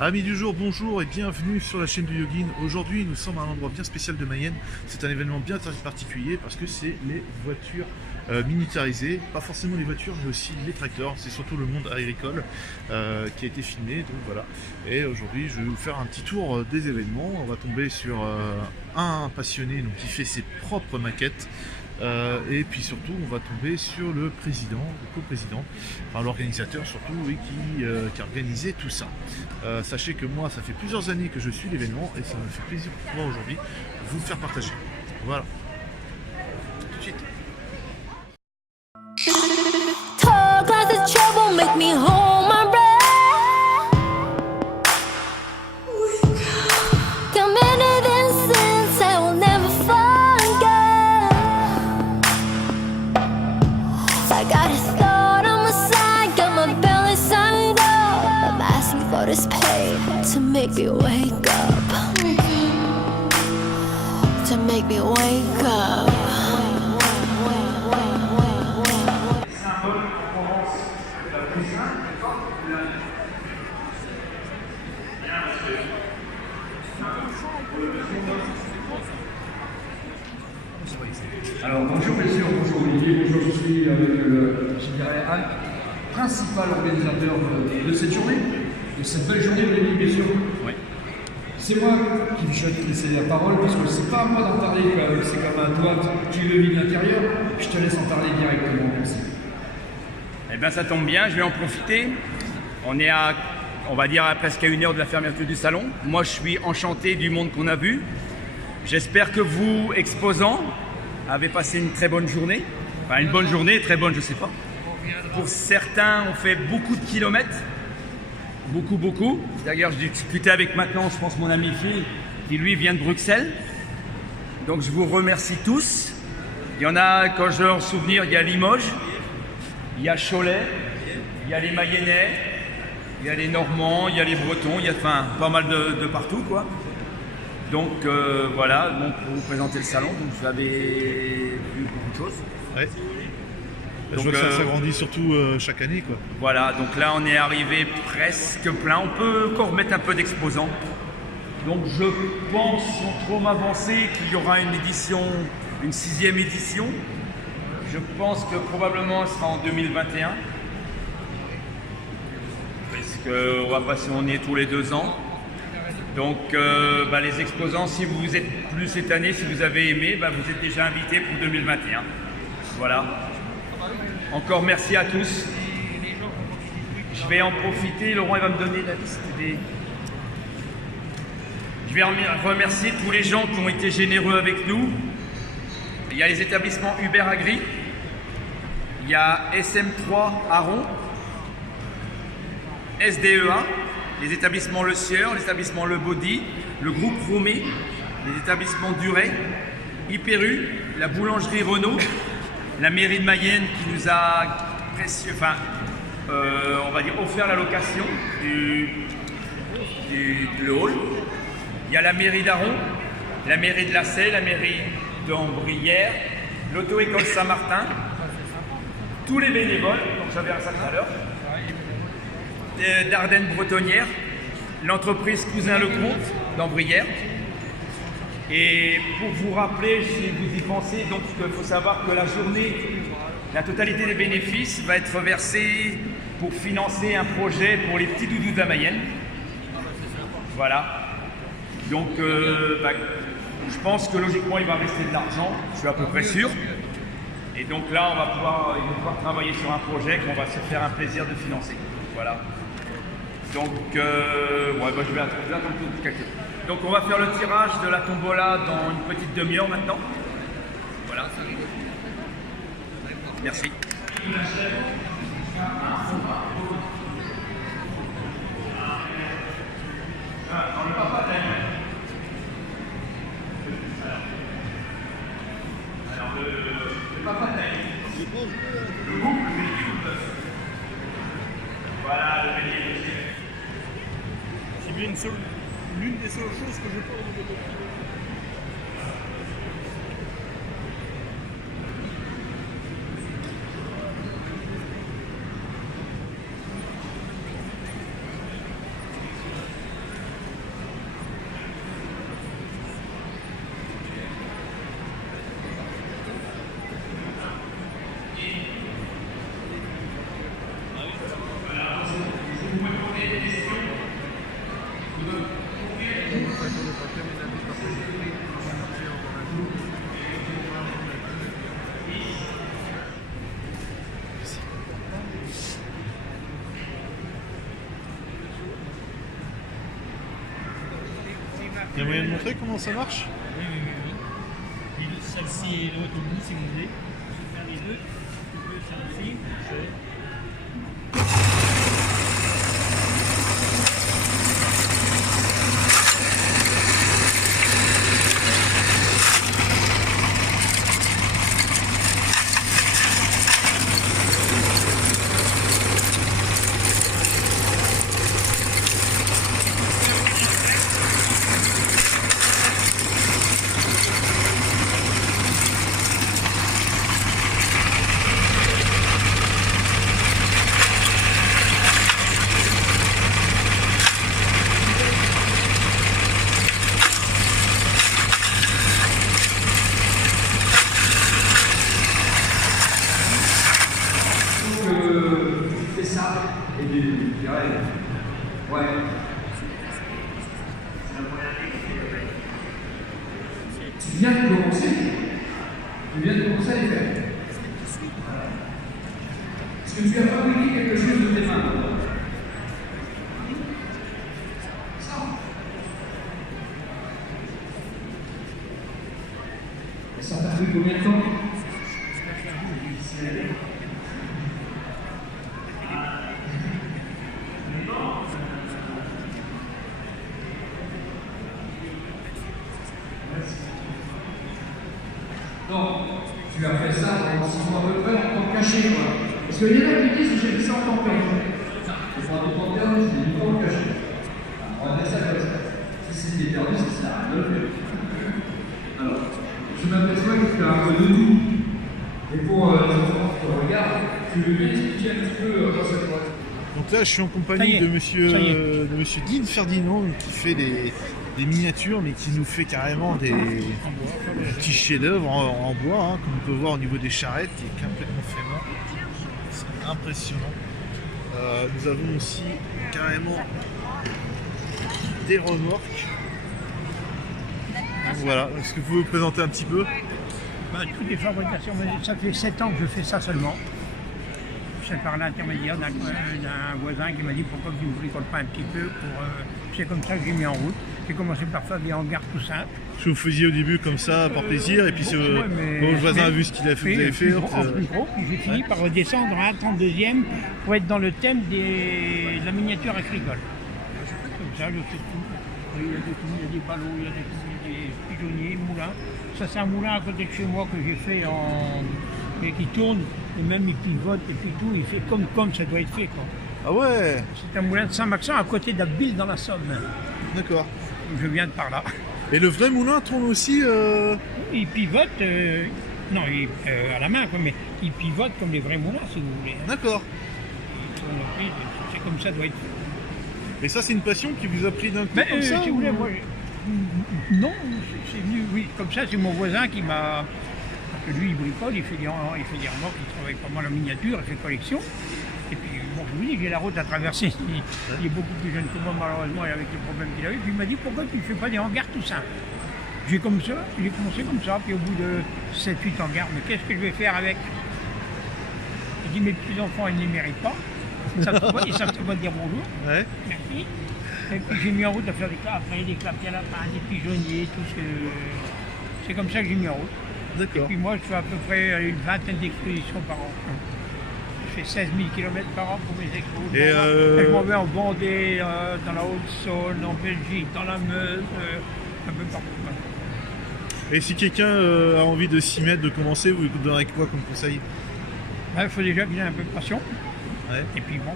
Amis du jour, bonjour et bienvenue sur la chaîne du Yogin. Aujourd'hui, nous sommes à un endroit bien spécial de Mayenne. C'est un événement bien particulier parce que c'est les voitures militarisées. Pas forcément les voitures, mais aussi les tracteurs. C'est surtout le monde agricole qui a été filmé. Donc voilà. Et aujourd'hui, je vais vous faire un petit tour des événements. On va tomber sur un passionné donc, qui fait ses propres maquettes. Et puis surtout on va tomber sur le président, le co-président, enfin l'organisateur surtout, et qui a organisé tout ça. Sachez que moi ça fait plusieurs années que je suis l'événement et ça me fait plaisir pour pouvoir aujourd'hui vous le faire partager. Voilà. Tout de suite. This pain to make me wake up, to make me wake up. Alors bonjour messieurs, bonjour Olivier, bonjour, je suis avec je dirais Anne, principal organisateur de cette journée. De cette belle journée, Olivier, bien sûr. Oui. C'est moi qui vais te laisser la parole parce que c'est pas à moi d'en parler, c'est comme à toi qui le vis de l'intérieur. Je te laisse en parler directement. Merci. Eh bien, ça tombe bien, je vais en profiter. On est à, on va dire, presque à 1 heure de la fermeture du salon. Moi, je suis enchanté du monde qu'on a vu. J'espère que vous, exposants, avez passé une très bonne journée. Enfin, une bonne journée, très bonne, je ne sais pas. Pour certains, on fait beaucoup de kilomètres. Beaucoup. D'ailleurs, j'ai discuté avec maintenant, je pense, mon ami Phil, qui lui vient de Bruxelles. Donc, je vous remercie tous. Il y en a, quand je leur souvenir, il y a Limoges, il y a Cholet, il y a les Mayennais, il y a les Normands, il y a les Bretons, il y a enfin, pas mal de partout, quoi. Donc, voilà, donc, pour vous présenter le salon, donc, vous avez vu beaucoup de choses. Ouais. Donc, je vois que ça s'agrandit surtout chaque année, quoi. Voilà, donc là on est arrivé presque plein. On peut encore mettre un peu d'exposants. Donc je pense, sans trop m'avancer, qu'il y aura une édition, une 6e édition. Je pense que probablement elle sera en 2021. Parce qu'on va passer, on est tous les 2 ans. Donc les exposants, si vous êtes plus cette année, si vous avez aimé, vous êtes déjà invités pour 2021. Voilà. Encore merci à tous. Je vais en profiter, Laurent il va me donner la liste des... Je vais remercier tous les gens qui ont été généreux avec nous. Il y a les établissements Hubert Agri, il y a SM3 Aron, SDE1, les établissements Le Sieur, l'établissement Le Baudy, le groupe Romé, les établissements Duret, Hyperu, la boulangerie Renault, la mairie de Mayenne qui nous a on va dire offert la location du hall. Il y a la mairie d'Aron, la mairie de Lassay, la mairie d'Ambrières, l'auto-école Saint-Martin, tous les bénévoles, donc j'avais ça tout à l'heure, d'Ardennes Bretonnière, l'entreprise Cousin Lecomte d'Ambrières. Et pour vous rappeler, si vous y pensez, donc il faut savoir que la journée, la totalité des bénéfices va être versée pour financer un projet pour les petits doudous de la Mayenne. Voilà. Donc, je pense que logiquement, il va rester de l'argent, je suis à peu près sûr. Et donc là, ils vont pouvoir travailler sur un projet qu'on va se faire un plaisir de financer. Voilà. Donc, je vais attendre quelques... Donc on va faire le tirage de la tombola dans une petite demi-heure maintenant. Voilà. Merci. Alors le papa le couple, voilà le bélier. C'est bien l'une des seules choses que je peux vous dire. Il y a moyen de montrer comment ça marche? Oui, oui, oui, oui. Et celle-ci et l'autre au bout si vous voulez. Faire les deux. Tu peux celle-ci. Tu fais ça et je dirais, ouais. Tu viens de commencer. Tu viens de commencer à les faire. Est-ce que tu as fabriqué quelque chose de tes mains? Ça. Et ça t'a pris combien de temps? Donc, tu as fait ça pendant 6 mois à peu près en temps caché, quoi. Parce qu'il y en a qui disent que j'ai fait ça en temps plein. Et pour un temps perdu, c'est du temps caché. On va dire ça comme ça. Si c'était perdu, c'est ça. Alors, je m'aperçois que tu as un peu de tout. Et pour les enfants qui te regardent, tu veux bien expliquer un petit peu dans cette boîte. Donc là, je suis en compagnie de monsieur Dean Ferdinand qui fait des miniatures, mais qui nous fait carrément des petits chefs-d'œuvre en bois, hein, comme on peut voir au niveau des charrettes, qui est complètement fait main. C'est impressionnant. Nous avons aussi carrément des remorques. Donc voilà, est-ce que vous pouvez vous présenter un petit peu? Toutes les fabrications, ça fait 7 ans que je fais ça seulement. C'est par l'intermédiaire d'un voisin qui m'a dit pourquoi tu ne bricoles pas un petit peu pour. C'est comme ça que j'ai mis en route. J'ai commencé par faire des hangars tout simples. Je vous faisiez au début comme ça, par plaisir, et puis si votre voisin a vu ce qu'il a fait, vous avez fait. Plus gros, puis j'ai fini par redescendre à un 32e pour être dans le thème de la miniature agricole. Comme ça, je fais tout. Il y a des tout, il y a des ballots, il y a des pigeonniers, moulins. Ça, c'est un moulin à côté de chez moi que j'ai fait et qui tourne, et même il pivote, et puis tout, il fait comme ça doit être fait, quoi. Ah ouais. C'est un moulin de Saint-Maxent à côté d'Abbeville dans la Somme. D'accord. Je viens de par là. Et le vrai moulin tourne aussi Il pivote, non, à la main, quoi, mais il pivote comme les vrais moulins, si vous voulez. D'accord. C'est comme ça doit être fait. Et ça, c'est une passion qui vous a pris d'un coup comme ça si vous voulez, moi, non, c'est venu, oui, comme ça, c'est mon voisin qui m'a... Parce que lui, il bricole, il fait des remorques, il travaille pas mal en miniature, il fait collection. Et puis, bon, je vous dis, j'ai la route à traverser. Il est beaucoup plus jeune que moi, malheureusement, et avec les problèmes qu'il a eu. Puis il m'a dit, pourquoi tu ne fais pas des hangars tout simples? J'ai commencé comme ça, puis au bout de 7-8 hangars, mais qu'est-ce que je vais faire avec? J'ai dit, mes petits-enfants, ils ne les méritent pas. Ils savent pas dire bonjour. Ouais. Merci. Et puis j'ai mis en route à faire des clapiers à lapin, des pigeonniers, tout ce que... C'est comme ça que j'ai mis en route. D'accord. Et puis moi, je fais à peu près une vingtaine d'expositions par an. Je fais 16 000 km par an pour mes expos. Et je m'en vais en Vendée, dans la Haute-Saône, en Belgique, dans la Meuse, un peu partout. Et si quelqu'un a envie de s'y mettre, de commencer, vous lui donnerez quoi comme conseil? Il faut déjà qu'il ait un peu de passion. Ouais. Et puis bon,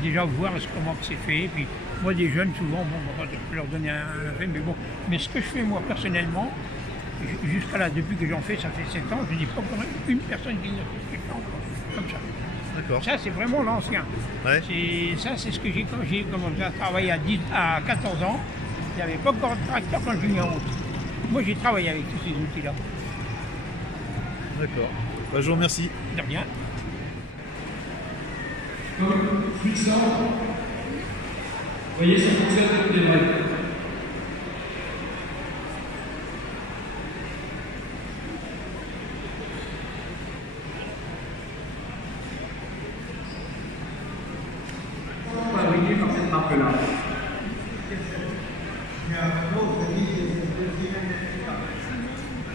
déjà voir comment c'est fait. Et puis moi, des jeunes, souvent, bon, je peux leur donner un fait, mais bon. Mais ce que je fais moi personnellement, jusqu'à là, depuis que j'en fais, ça fait 7 ans, je n'ai pas encore une personne qui ne fait pas encore comme ça. D'accord. Ça, c'est vraiment l'ancien. Ouais. Ça, c'est ce que j'ai quand j'ai commencé à travailler à 14 ans. Il n'y avait pas encore de tracteur quand j'ai mis en route. Moi, j'ai travaillé avec tous ces outils-là. D'accord. Bah, je vous remercie. De rien. Comme puissant, vous voyez, ça fonctionne comme des vrais.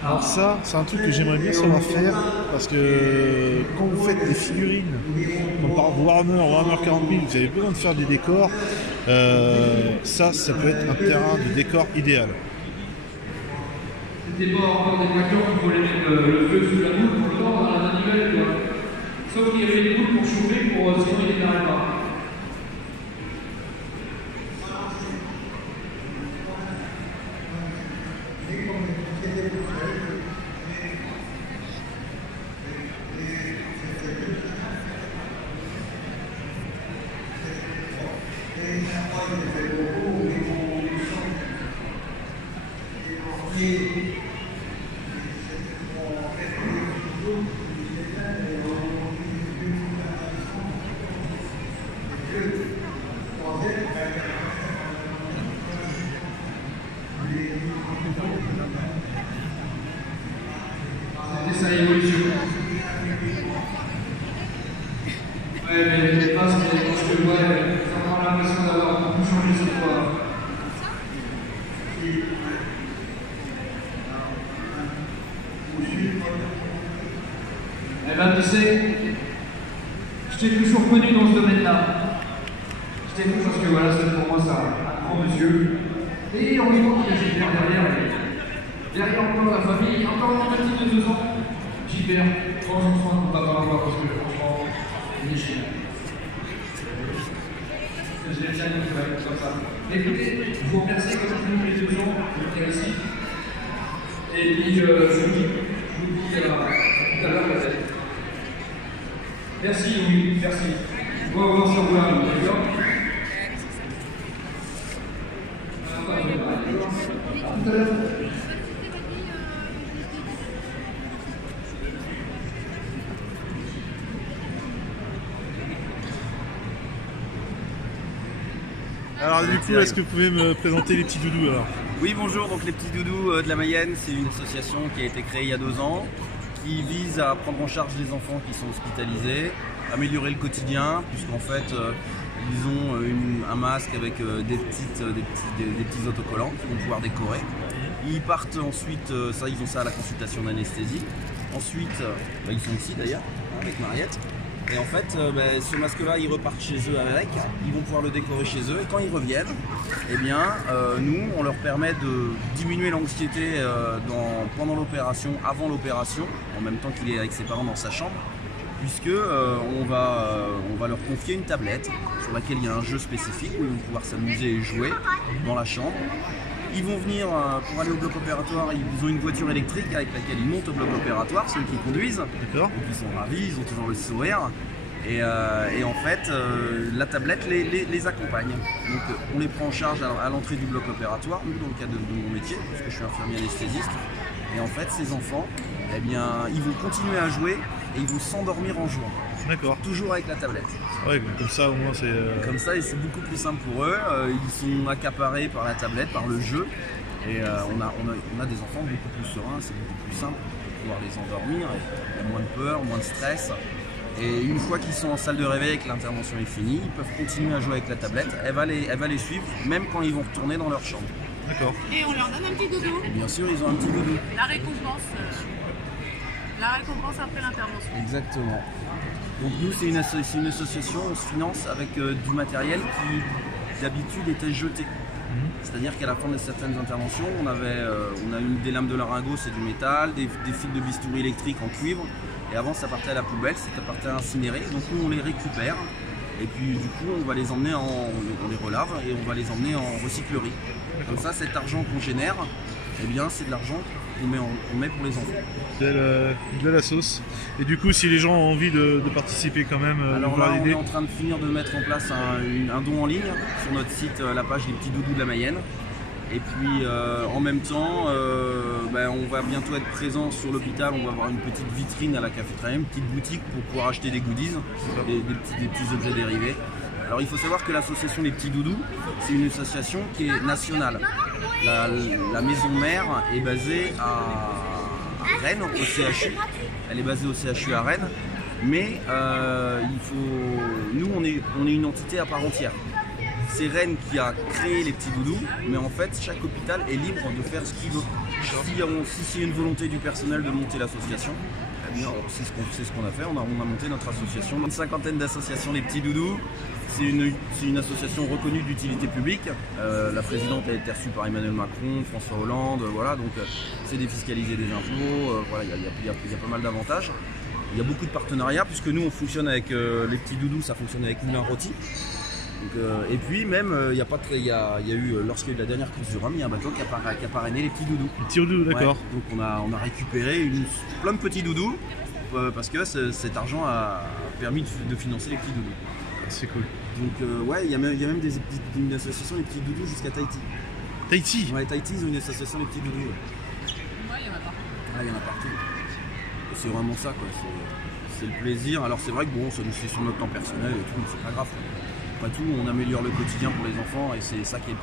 Alors ça, c'est un truc que j'aimerais bien savoir faire, parce que quand vous faites des figurines, comme par Warhammer 40 000, vous avez besoin de faire des décors, ça peut être un terrain de décor idéal. C'était pas encore des voitures qui voulaient mettre le feu sous la boule pour le temps dans la manivelle, quoi. Sauf qu'il y avait des boules pour chauffer, sinon il n'arrête pas. C'est ça l'évolution. Ouais, mais je pense que ouais, ça prend l'impression d'avoir beaucoup changé cette fois. Eh ben, tu sais, je t'ai toujours connu dans ce domaine-là. Je t'ai connu parce que voilà, c'est pour moi ça, un grand monsieur. Et on lui montre qu'il y a Gilbert derrière encore la famille, encore un petit de 2 ans. Gilbert, prends soin de ton papa encore parce que franchement, il est génial. Je l'aime bien comme ça. Écoutez, je vous remercie comme tous les 2 ans de venir ici. Et puis, je vous dis à tout à l'heure peut-être. Merci Louis, merci. On va voir sur vous là, d'accord? À tout à l'heure. Alors du coup, est-ce que vous pouvez me présenter les petits doudous alors? Oui, bonjour, donc les petits doudous de la Mayenne, c'est une association qui a été créée il y a 2 ans, qui vise à prendre en charge les enfants qui sont hospitalisés, améliorer le quotidien, puisqu'en fait ils ont un masque avec des petits autocollants qu'ils vont pouvoir décorer. Ils partent ensuite, ils ont ça à la consultation d'anesthésie. Ensuite, ils sont ici d'ailleurs, avec Mariette. Et en fait, ce masque-là, ils repartent chez eux avec, ils vont pouvoir le décorer chez eux. Et quand ils reviennent, eh bien, nous, on leur permet de diminuer l'anxiété pendant l'opération, avant l'opération, en même temps qu'il est avec ses parents dans sa chambre, puisque on va leur confier une tablette sur laquelle il y a un jeu spécifique où ils vont pouvoir s'amuser et jouer dans la chambre. Ils vont venir pour aller au bloc opératoire, ils ont une voiture électrique avec laquelle ils montent au bloc opératoire, ceux qui conduisent. D'accord. Donc ils sont ravis, ils ont toujours le sourire. Et en fait, la tablette les accompagne. Donc on les prend en charge à l'entrée du bloc opératoire, nous dans le cadre de mon métier, parce que je suis infirmier anesthésiste. Et en fait, ces enfants, eh bien, ils vont continuer à jouer et ils vont s'endormir en jouant. D'accord. Toujours avec la tablette. Ouais, comme ça au moins c'est... Comme ça, et c'est beaucoup plus simple pour eux. Ils sont accaparés par la tablette, par le jeu. Et on a des enfants beaucoup plus sereins, c'est beaucoup plus simple de pouvoir les endormir. Il y a moins de peur, moins de stress. Et une fois qu'ils sont en salle de réveil et que l'intervention est finie, ils peuvent continuer à jouer avec la tablette. Elle va les suivre, même quand ils vont retourner dans leur chambre. D'accord. Et on leur donne un petit doudou. Et bien sûr, ils ont un petit doudou. La récompense après l'intervention. Exactement. Donc nous, c'est une association, on se finance avec du matériel qui d'habitude était jeté. C'est-à-dire qu'à la fin de certaines interventions, on a eu des lames de laryngos, c'est du métal, des fils de bistouri électriques en cuivre. Et avant, ça partait à la poubelle, ça partait à incinérer. Donc nous, on les récupère. Et puis du coup, on va les emmener on les relave et on va les emmener en recyclerie. Comme ça, cet argent qu'on génère, eh bien, c'est de l'argent qu'on met pour les enfants. De la sauce. Et du coup, si les gens ont envie de participer quand même, alors là, on est en train de finir de mettre en place un don en ligne sur notre site, la page des petits doudous de la Mayenne. Et puis en même temps, on va bientôt être présent sur l'hôpital, on va avoir une petite vitrine à la cafétéria, une petite boutique pour pouvoir acheter des goodies, des petits objets dérivés. Alors il faut savoir que l'association Les Petits Doudous, c'est une association qui est nationale. La maison mère est basée à Rennes, au CHU. Elle est basée au CHU à Rennes, mais nous on est une entité à part entière. c'est Rennes qui a créé les petits doudous, mais en fait chaque hôpital est libre de faire ce qu'il veut. Si y a une volonté du personnel de monter l'association, eh bien c'est ce qu'on a fait, on a monté notre association. Une cinquantaine d'associations les petits doudous, c'est une association reconnue d'utilité publique. La présidente a été reçue par Emmanuel Macron, François Hollande, voilà, donc c'est défiscaliser des impôts, voilà, il y a pas mal d'avantages. Il y a beaucoup de partenariats puisque nous on fonctionne avec les petits doudous, ça fonctionne avec Moulin Rôti. Donc, et puis même il y a eu lorsqu'il y a eu la dernière course du Rhum, il y a un bateau qui a parrainé les petits doudous. Les petits doudous, d'accord. Ouais, donc on a récupéré plein de petits doudous parce que cet argent a permis de financer les petits doudous. C'est cool. Donc ouais, il y a même une association les petits doudous jusqu'à Tahiti. Tahiti. Ouais, Tahiti ils ont une association les petits doudous. Ouais, il y en a partout. Ah, il y en a partout. Et c'est vraiment ça quoi. C'est le plaisir. Alors c'est vrai que bon, ça nous fait sur notre temps personnel et tout, mais c'est pas grave. Après tout, on améliore le quotidien pour les enfants et c'est ça qui est le plus